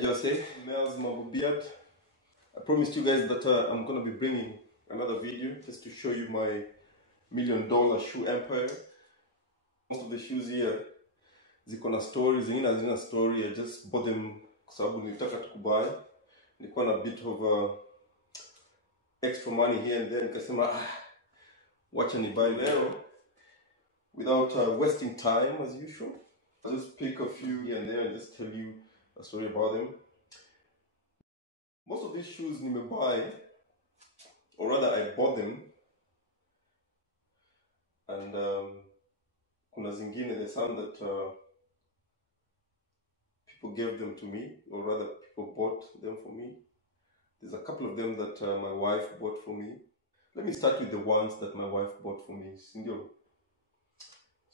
Jose, Mel's Mabubiat. I promised you guys that I'm gonna be bringing another video just to show you my $1 million shoe empire. Most of the shoes here ziko na story, zingine hazina story. I just bought them kwa sababu nilitaka tu kubuy. Nilikuwa na bit of extra money here and there, nikasema wacha ni buy leo without wasting time as usual. I'll just pick a few here and there and just tell you a story about them. Most of these shoes nime buy, or rather I bought them, and kuna zingine, there's some that people gave them to me, or rather people bought them for me. There's a couple of them that my wife bought for me. Let me start with the ones that my wife bought for me.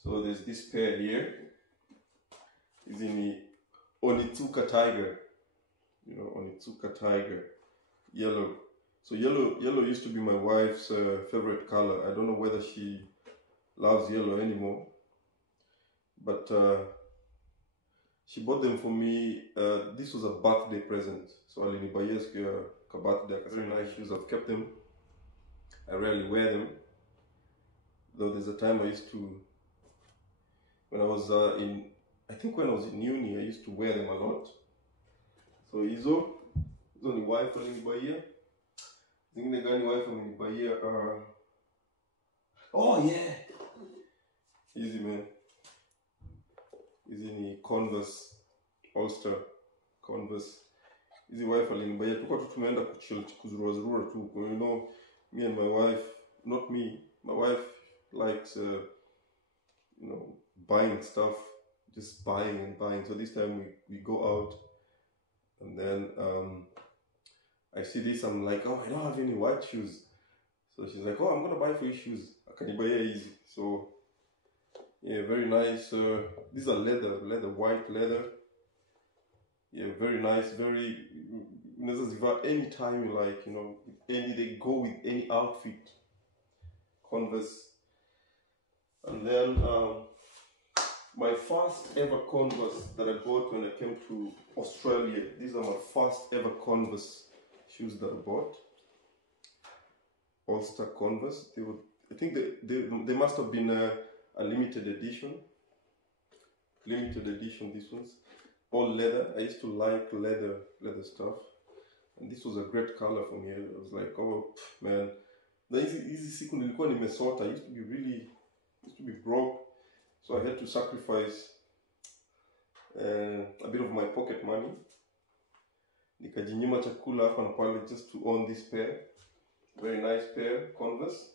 So there's this pair here. It's in the Onitsuka Tiger. You know, Onitsuka Tiger, yellow. So yellow used to be my wife's favorite color. I don't know whether she loves yellow anymore, but she bought them for me. This was a birthday present, so alinibuy ka birthday. Very nice shoes. I've kept them. I rarely wear them, though. There's a time I used to, when I was when I was in uni, I used to wear them a lot. So hizo ni wife alinibuy. Zingine gani wife alinibuy? Oh yeah, easy man. Hizi ni Converse All-Star Converse. Hizi wife alinibuy. Tulikuwa tu tumeenda kuzurura tu. You know, me and my wife, not me, my wife likes you know, buying stuff, just buying and buying. So this time we go out, and then I see this, I'm like, oh, I don't have any white shoes. So she's like, oh, I'm gonna buy for you shoes. Akanibuy easy. So yeah, very nice. These are leather, white leather. Yeah, very nice. Very, any time you like, you know, they go with any outfit. Converse. And then my first ever Converse that I bought when I came to Australia. These are my first ever Converse shoes that I bought. All-Star Converse. I think they must have been a limited edition. These ones, all leather. I used to like leather stuff, and this was a great color for me. I was like, oh man, the easy siku nilikuwa nimesota. I used to be broke, so I had to sacrifice a bit of my pocket money. Nikajinyima chakula hapa na pale just to own this pair. Very nice pair, Converse.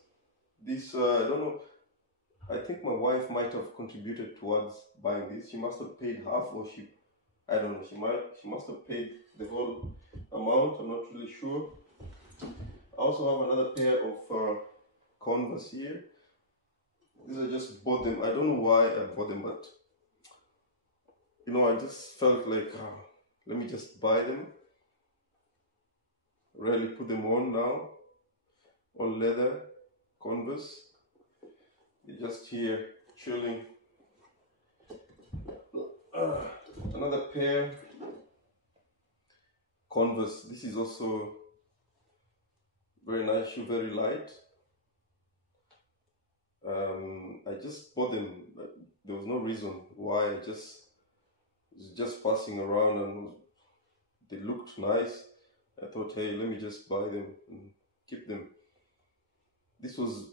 This I don't know. I think my wife might have contributed towards buying this. She must have paid half, or I don't know. She must have paid the whole amount. I'm not really sure. I also have another pair of Converse here. These I just bought them. I don't know why I bought them, but you know, I just felt like let me just buy them. Rarely put them on now. All leather Converse. They're just here chilling. Another pair Converse. This is also very nice shoe, very light. I just bought them. There was no reason why. I was just passing around and they looked nice. I thought, hey, let me just buy them and keep them. This was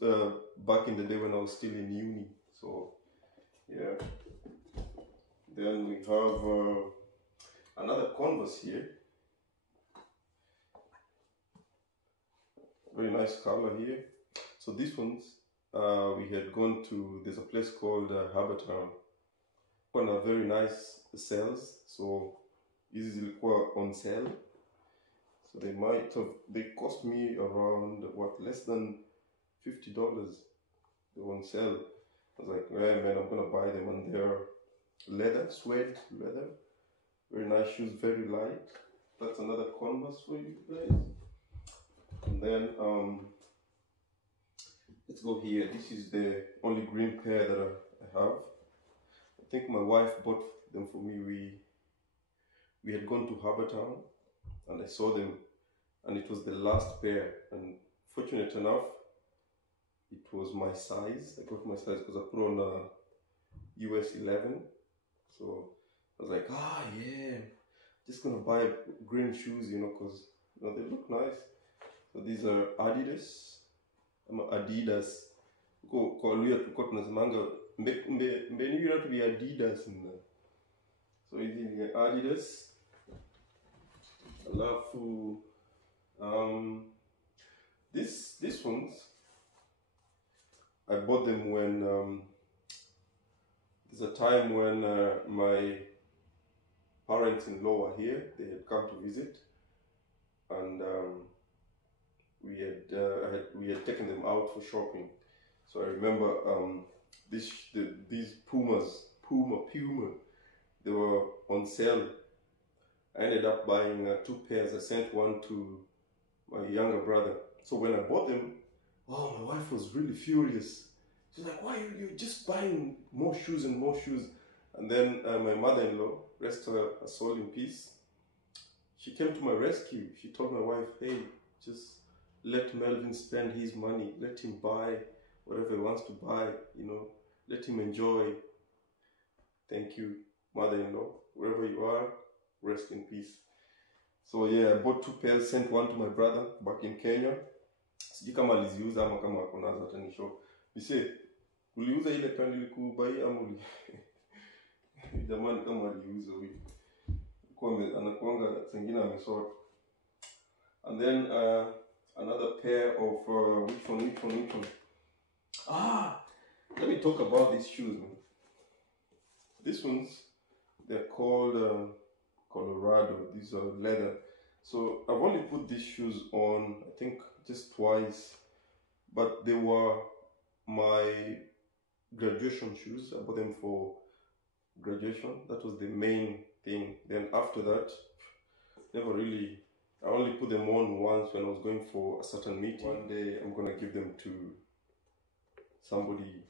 back in the day when I was still in uni. So yeah. Then we have another Converse here. Very nice color here. So these ones, we had gone to, there's a place called Harbortown. On a very nice sales. So these zilikuwa on sale. So they cost me around, what, less than $50. They were on sale. I was like, yeah, man, I'm gonna buy them. And they're leather, suede leather. Very nice shoes, very light. That's another Converse for you guys. And then let's go here. This is the only green pair that I have. I think my wife bought them for me. we had gone to Harbortown, and I saw them, and it was the last pair, and fortunate enough, it was my size. I got my size because I put on a US 11, so I was like, yeah, just gonna buy green shoes, because they look nice. So these are Adidas. Adidas. Kwa Luya tulikuwa tunasemanga mbeni to be Adidas in there. So hizi ni Adidas. Alafu these ones I bought them when there's a time when my parents-in-law were here. They had come to visit, and we had taken them out for shopping. So I remember these Puma, they were on sale. I ended up buying 2 pairs. I sent one to my younger brother. So when I bought them, my wife was really furious. She's like, why you're just buying more shoes and more shoes? And then my mother-in-law, rest her soul in peace, she came to my rescue. She told my wife, hey, just let Melvin spend his money. Let him buy whatever he wants to buy, let him enjoy. Thank you, mother-in-law. Wherever you are, rest in peace. So yeah, I bought 2 pairs, sent one to my brother back in Kenya. Sijui kama aliziuza ama kama ako nazo atanishow. Nise, uliuza ile pair nilikubai ama jamani kama aliuza huyu. Anakuanga zingine amesort. And then another pair of which one? Let me talk about these shoes, man. These ones, they're called Colorado. These are leather. So I've only put these shoes on, I think, just twice, but they were my graduation shoes. I bought them for graduation. That was the main thing. Then after that, never really. I only put them on once when I was going for a certain meeting. One day I'm gonna give them to somebody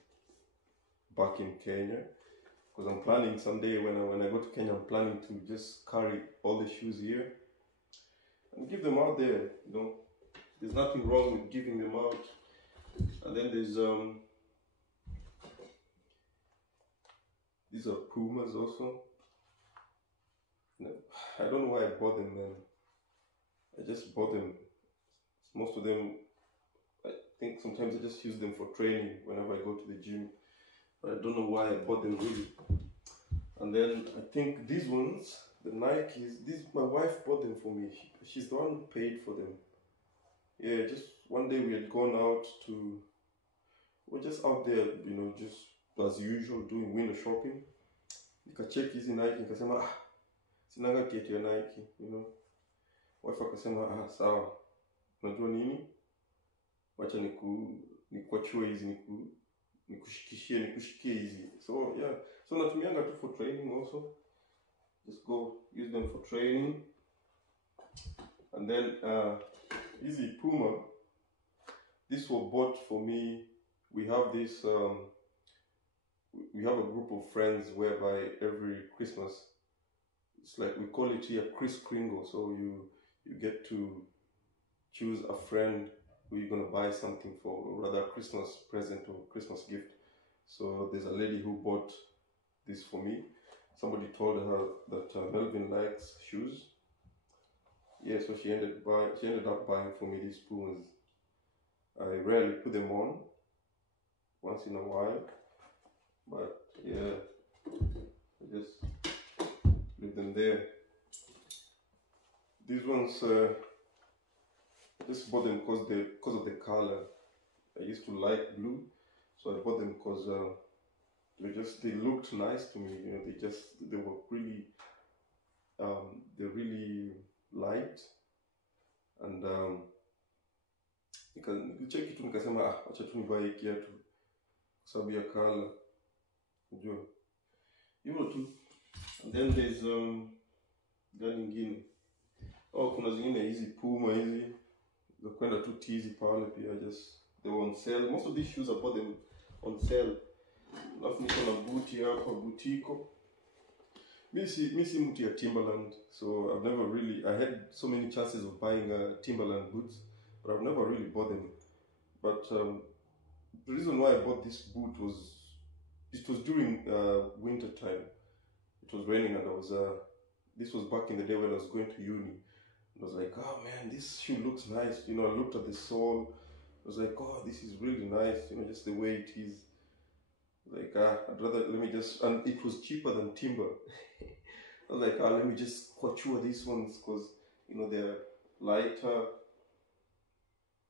back in Kenya, because I'm planning someday when I go to Kenya, I'm planning to just carry all the shoes here and give them out there. There's nothing wrong with giving them out. And then there's these are Pumas also. I don't know why I bought them, man. I just bought them. Most of them, I think sometimes I just use them for training whenever I go to the gym. But I don't know why I bought them really. And then I think these ones, the Nikes, my wife bought them for me. She's the one who paid for them. Yeah, just one day we had gone out we're just out there, just as usual doing window shopping. Nikacheck hizi Nike, nikasema sinanga kiatu ya Nike, Wife akasema sawa. Unajua nini? Wacha nikuachue hizi nikushikie hizi. So yeah, so natumianga tu for training also. Just go use them for training. And then easy Puma, these were bought for me. We have this we have a group of friends whereby every Christmas, it's like we call it here Kris Kringle. So you get to choose a friend who you're gonna buy something for, or rather Christmas present or Christmas gift. So there's a lady who bought this for me. Somebody told her that Melvin likes shoes. Yeah, so she ended up buying for me these Pumas. I rarely put them on, once in a while, but yeah, I just leave them there. These ones, I just bought them because of the color. I used to like blue, so I bought them because they looked nice to me. They were really they're really light, and nikicheki tu nikasema acha tu nivae kiatu kwa sababu ya color, unajua hivyo tu. And then there's gani nyingine, kuna zingine hizi Puma hizi za kwenda tu tizi pale pia, they were on sale. Most of these shoes I bought them on sale. Alafu niko na buti hapa, butiko. Me see muti ya Timberland, so I've never really. I had so many chances of buying Timberland boots, but I've never really bought them. But the reason why I bought this boot was it was during winter time. It was raining, and I was this was back in the day when I was going to uni. I was like, oh man, this shoe looks nice. You know, I looked at the sole. I was like, oh, this is really nice. You know, just the way it is. Like, I'd rather let me just, and it was cheaper than Timber. I was like, let me just couture these ones because you know they're lighter,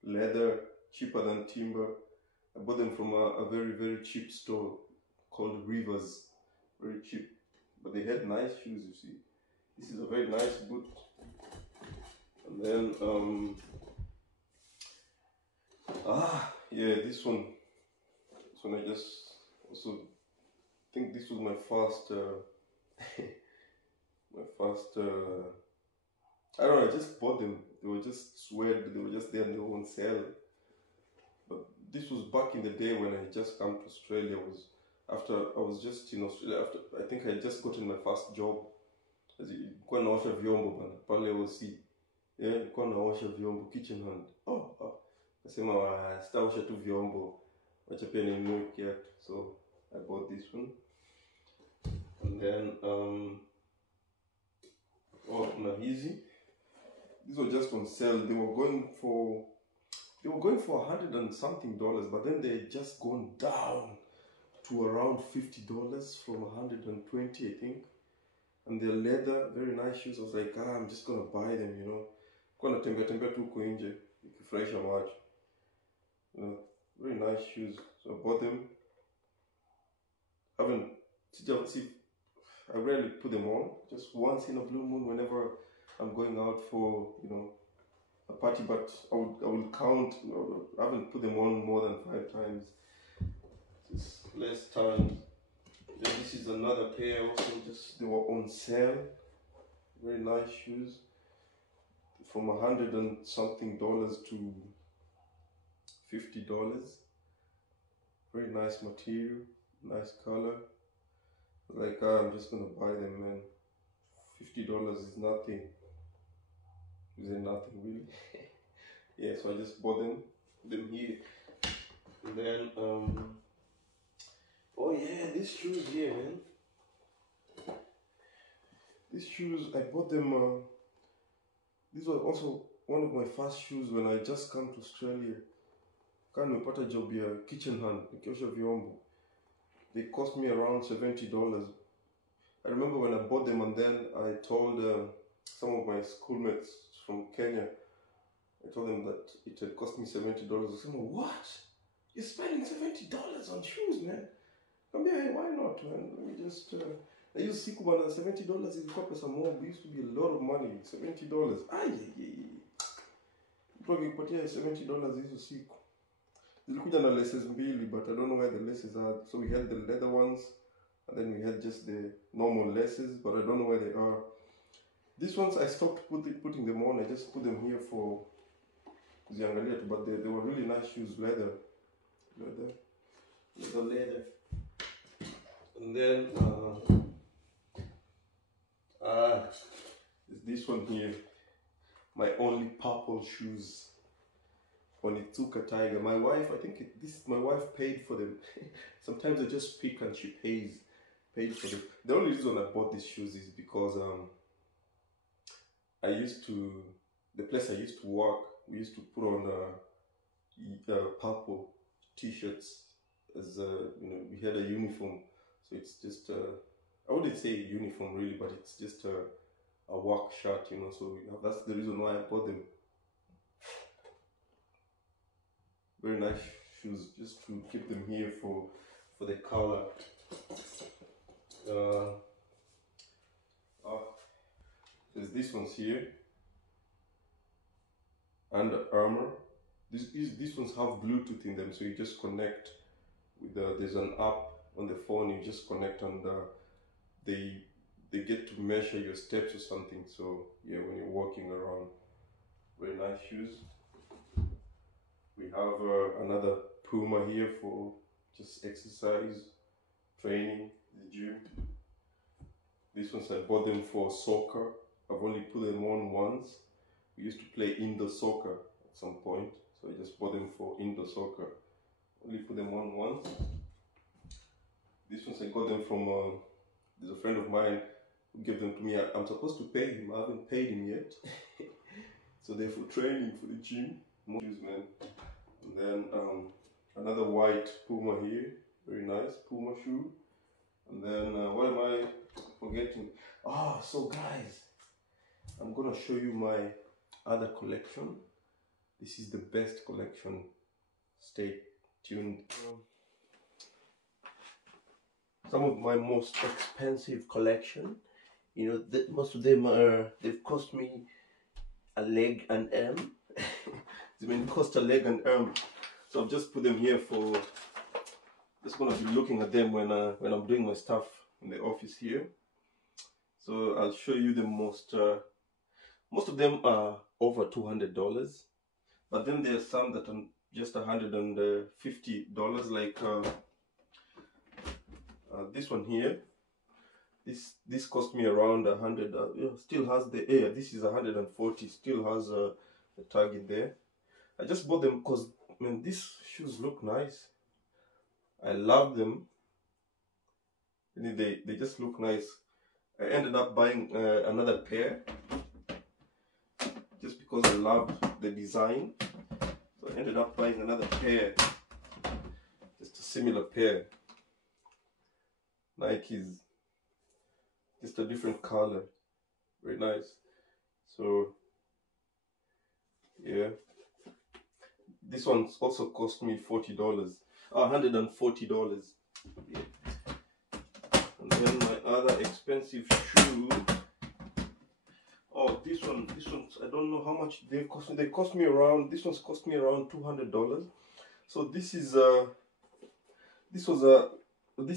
leather, cheaper than Timber. I bought them from a very cheap store called Rivers. Very cheap, but they had nice shoes. You see, this is a very nice boot. And then yeah, this one I just also think this was my first I don't know, I just bought them. They were just sweat, they were just there and they were on sale. But this was back in the day when I just come to Australia. Was after I was just in Australia, after I think I had just gotten my first job. Nilikuwa naosha vyombo bana pale OC. Yeah, nilikuwa naosha vyombo kitchen hand. Nasema sitaosha tu vyombo. Wacha pia ninunue kiatu. So I bought this one. And then kuna hizi. These were just on sale. They were going for $100 and something, but then they had just gone down to around $50 from $120, I think. And they're leather, very nice shoes. I was like, I'm just gonna buy them, you know. Kwa natembea tu huko nje, ikifurahisha macho. You know, very nice shoes. So I bought them. I rarely put them on. Just once in a blue moon, whenever I'm going out for, you know, a party. But I will count. I haven't put them on more than 5 times. Just less times. Then this is another pair. Also, just they were on sale. Very nice shoes. From $100 and something to $50. Very nice material, nice color. Like, I'm just gonna buy them, man. $50 is nothing. Is it nothing really? Yeah, so I just bought them here. And then oh yeah, these shoes here, man. These shoes, I bought them. These were also one of my first shoes when I just come to Australia. Kama nimepata job ya kitchen hand, nikiosha vyombo. They cost me around $70. I remember when I bought them, and then I told some of my schoolmates from Kenya, I told them that it had cost me $70. They said, what? You're spending $70 on shoes, man? Come here, hey, why not, man? Let me just... I used to see $70 is a more. It used to be a lot of money. $70. Probably $70 hizo siku. Zilikuja na laces mbili, but I don't know where the laces are. So we had the leather ones, and then we had just the normal laces, but I don't know where they are. These ones I stopped putting them on. I just put them here for kuziangalia, but they were really nice shoes, leather. And then this one here, my only purple shoes. Onitsuka Tiger. My wife, I think my wife paid for them. Sometimes I just pick and she paid for them. The only reason I bought these shoes is because the place I used to work, we used to put on purple t-shirts as you know, we had a uniform. So it's just I wouldn't say uniform really, but it's just a work shirt, you know. So that's the reason why I bought them. Very nice shoes, just to keep them here for the color. There's these ones here. Under Armour. These ones have Bluetooth in them, so you just connect with there's an app on the phone. You just connect, and they get to measure your steps or something. So yeah, when you're walking around, very nice shoes. We have another Puma here for just exercise, training, the gym. These ones I bought them for soccer. I've only put them on once. We used to play indoor soccer at some point, so I just bought them for indoor soccer. Only put them on once. These ones I got them from there's a friend of mine who gave them to me. I'm supposed to pay him. I haven't paid him yet. So they're for training for the gym. More shoes, man. And then another white Puma here, very nice Puma shoe. And then what am I forgetting? So guys, I'm gonna show you my other collection. This is the best collection. Stay tuned. Some of my most expensive collection, you know, most of them they've cost me a leg and arm. They mean cost a leg and arm. So I've just put them here for, just gonna be looking at them when I'm doing my stuff in the office here. So I'll show you the most of them are over $200, but then there are some that are just $150, like this one here. This cost me around 100. Still has the air. This is 140. Still has the target there. I just bought them because, man, these shoes look nice. I love them. They just look nice. I ended up buying another pair just because I loved the design. So I ended up buying another pair, just a similar pair. Nike's, just a different color, very nice. So yeah, this one also cost me $40, $140. Yeah. And then my other expensive shoe. Oh, this one, I don't know how much they cost me. They cost me around, this one's cost me around $200. So this is this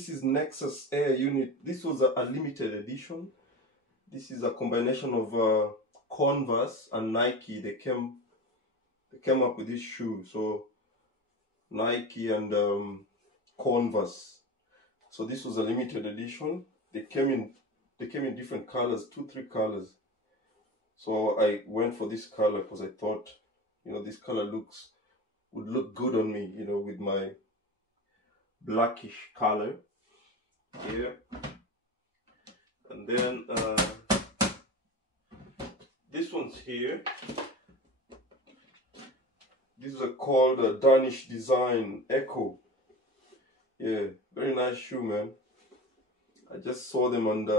is Nexus Air Unit. This was a limited edition. This is a combination of Converse and Nike. They came up with this shoe. So Nike and Converse. So this was a limited edition. They came in different colors, 2-3 colors. So I went for this color because I thought, you know, this color would look good on me, you know, with my blackish color here. And then this one's here. These are called Danish Design Echo. Yeah, very nice shoe, man. I just saw them and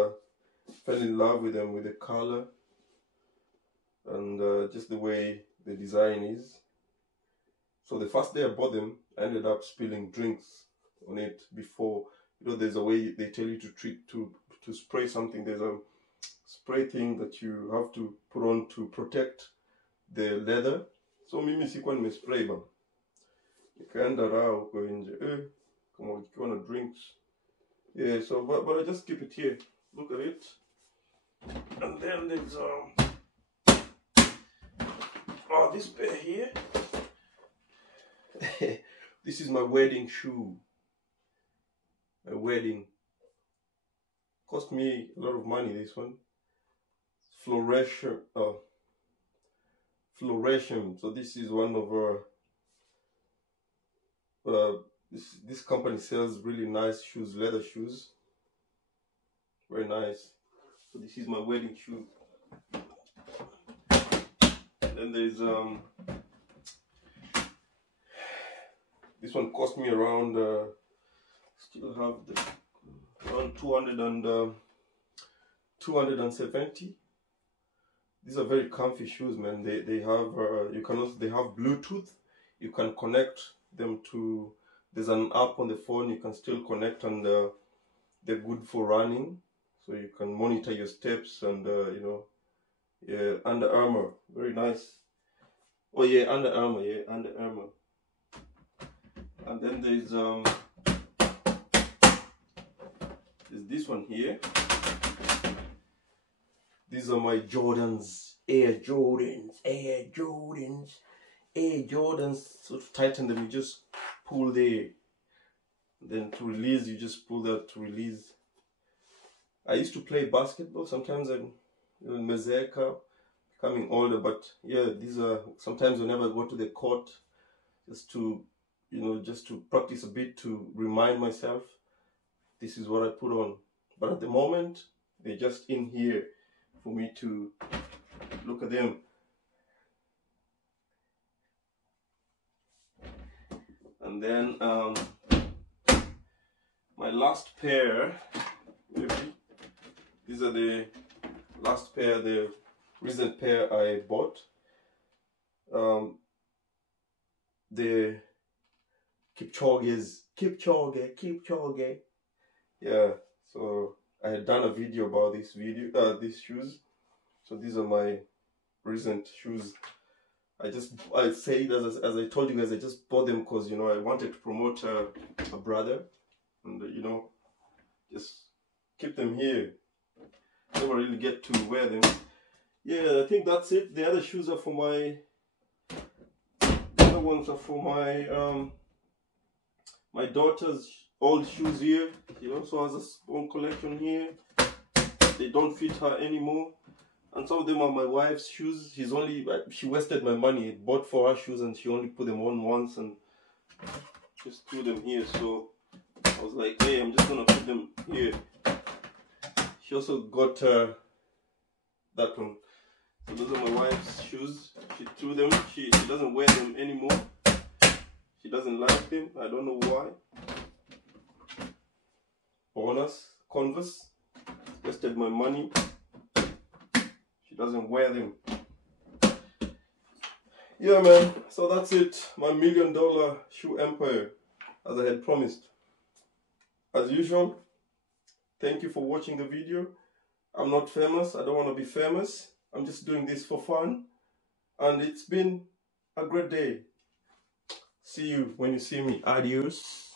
fell in love with them, with the color and just the way the design is. So the first day I bought them, I ended up spilling drinks on it before. You know, there's a way they tell you to spray something. There's a spray thing that you have to put on to protect the leather. So mimi sikuwa nimespray ba. Nikaenda rao huko nje. Kama ukiwa na drinks. Yeah, so but I just keep it here. Look at it. And then there's this pair here. This is my wedding shoe. A wedding. Cost me a lot of money, this one. Floration. Floration. So this is one of this company sells really nice shoes, leather shoes. Very nice. So this is my wedding shoe. And then there's this one cost me around still have around 270. These are very comfy shoes, man. They have they have Bluetooth. You can connect them to, there's an app on the phone you can still connect, and they're good for running, so you can monitor your steps. And you know, yeah, Under Armour, very nice. Oh yeah, Under Armour, yeah, Under Armour. And then there's this one here. These are my Jordans, Air Jordans. So to tighten them, you just pull there. Then to release, you just pull that to release. I used to play basketball. Sometimes I'm in Mezeka, becoming older, but yeah, these are sometimes whenever I go to the court, just to, just to practice a bit, to remind myself, this is what I put on. But at the moment, they're just in here for me to look at them. And then my last pair, maybe these are the last pair, the recent pair I bought. The Kipchoge. Yeah, so I had done a video about these shoes. So these are my recent shoes. I say it as I told you guys, I just bought them because I wanted to promote a brother, and just keep them here. Never really get to wear them. Yeah, I think that's it. The other shoes are for my. The other ones are for my my daughter's old shoes here. She also has a own collection here. They don't fit her anymore. And some of them are my wife's shoes. She wasted my money. I bought for her shoes and she only put them on once and just threw them here. So I was like, hey, I'm just gonna put them here. She also got that one. So those are my wife's shoes. She threw them. She doesn't wear them anymore. She doesn't like them. I don't know why. Bonus Converse. Wasted my money. She doesn't wear them. Yeah, man. So that's it. My $1 million shoe empire, as I had promised. As usual, thank you for watching the video. I'm not famous. I don't want to be famous. I'm just doing this for fun. And it's been a great day. See you when you see me. Adios.